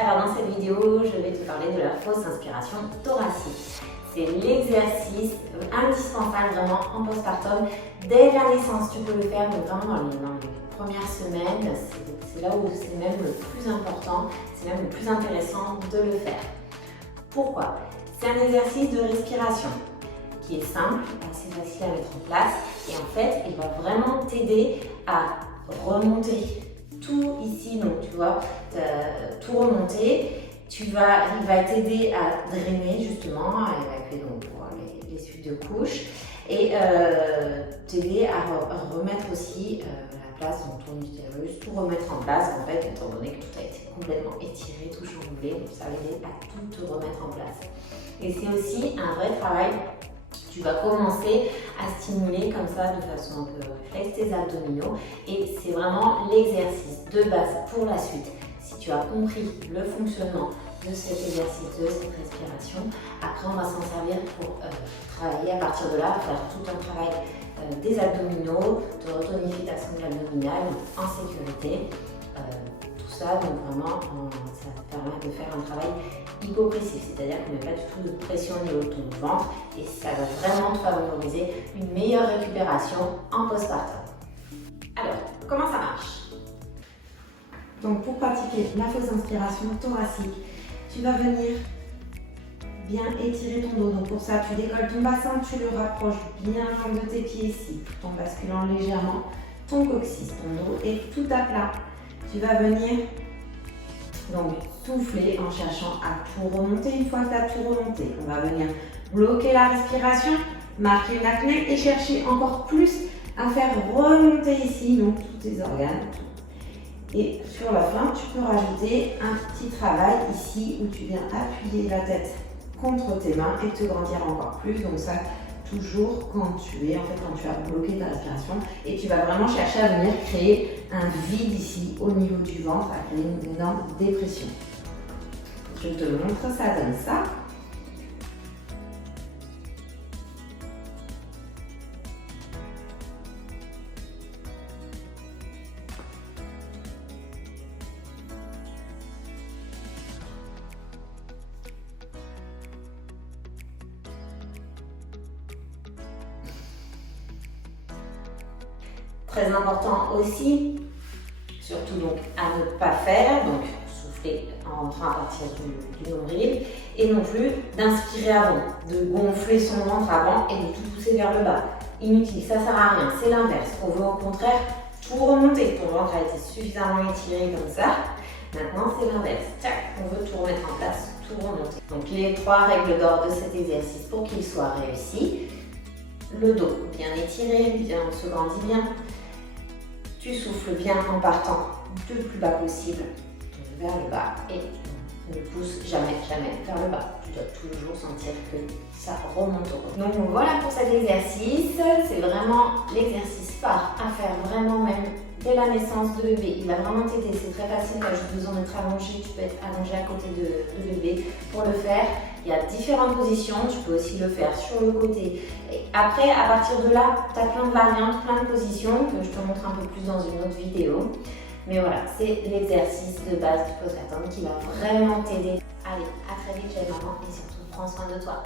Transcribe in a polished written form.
Alors dans cette vidéo, je vais te parler de la fausse inspiration thoracique. C'est l'exercice indispensable vraiment en postpartum dès la naissance. Tu peux le faire vraiment dans les premières semaines. C'est là où c'est même le plus important, c'est même le plus intéressant de le faire. Pourquoi? C'est un exercice de respiration qui est simple, assez facile à mettre en place et en fait, il va vraiment t'aider à remonter tout ici, donc tu vois, tout remonter. Il va t'aider à drainer justement, à évacuer donc, les suites de couches et t'aider à remettre aussi la place dans ton utérus, tout remettre en place en fait, étant donné que tout a été complètement étiré, tout chamboulé, donc ça va aider à tout te remettre en place. Et c'est aussi un vrai travail. Tu vas commencer à stimuler comme ça de façon un peu réflexe tes abdominaux et c'est vraiment l'exercice de base pour la suite. Si tu as compris le fonctionnement de cet exercice, de cette respiration, après on va s'en servir pour travailler à partir de là, faire tout un travail des abdominaux, de retonification de l'abdominal en sécurité. Tout ça, donc vraiment, ça te permet de faire un travail hypopressif, c'est-à-dire qu'on ne met pas du tout de pression au niveau de ton ventre et ça va vraiment te favoriser une meilleure récupération en postpartum. Alors, comment ça marche? Donc pour pratiquer la fausse inspiration thoracique, tu vas venir bien étirer ton dos. Donc pour ça, tu décolles ton bassin, tu le rapproches bien loin de tes pieds ici, tout en basculant légèrement ton coccyx, ton dos est tout à plat. Tu vas venir donc souffler en cherchant à tout remonter. Une fois que tu as tout remonté, on va venir bloquer la respiration, marquer une apnée et chercher encore plus à faire remonter ici donc tous tes organes. Et sur la fin, tu peux rajouter un petit travail ici où tu viens appuyer la tête contre tes mains et te grandir encore plus. Donc ça, toujours quand tu as bloqué ta respiration et tu vas vraiment chercher à venir créer un vide ici au niveau du ventre, à créer une énorme dépression. Je te montre, ça donne ça. Très important aussi, surtout donc à ne pas faire, donc souffler en rentrant à partir du nombril, et non plus d'inspirer avant, de gonfler son ventre avant et de tout pousser vers le bas. Inutile, ça sert à rien, c'est l'inverse. On veut au contraire tout remonter. Ton ventre a été suffisamment étiré comme ça. Maintenant c'est l'inverse. On veut tout remettre en place, tout remonter. Donc les 3 règles d'or de cet exercice pour qu'il soit réussi. Le dos bien étiré, bien, on se grandit bien. Tu souffles bien en partant le plus bas possible vers le bas et ne pousse jamais vers le bas. Tu dois toujours sentir que ça remonte au haut. Donc voilà pour cet exercice. C'est vraiment l'exercice phare à faire vraiment même dès la naissance de bébé. Il va vraiment t'aider. C'est très facile. Tu as juste besoin d'être allongé. Tu peux être allongé à côté de bébé pour le faire. Il y a différentes positions. Tu peux aussi le faire sur le côté. Et après, à partir de là, tu as plein de variantes, plein de positions que je te montre un peu plus dans une autre vidéo. Mais voilà, c'est l'exercice de base du postpartum qui va vraiment t'aider. Allez, à très vite, chère maman, et surtout, prends soin de toi.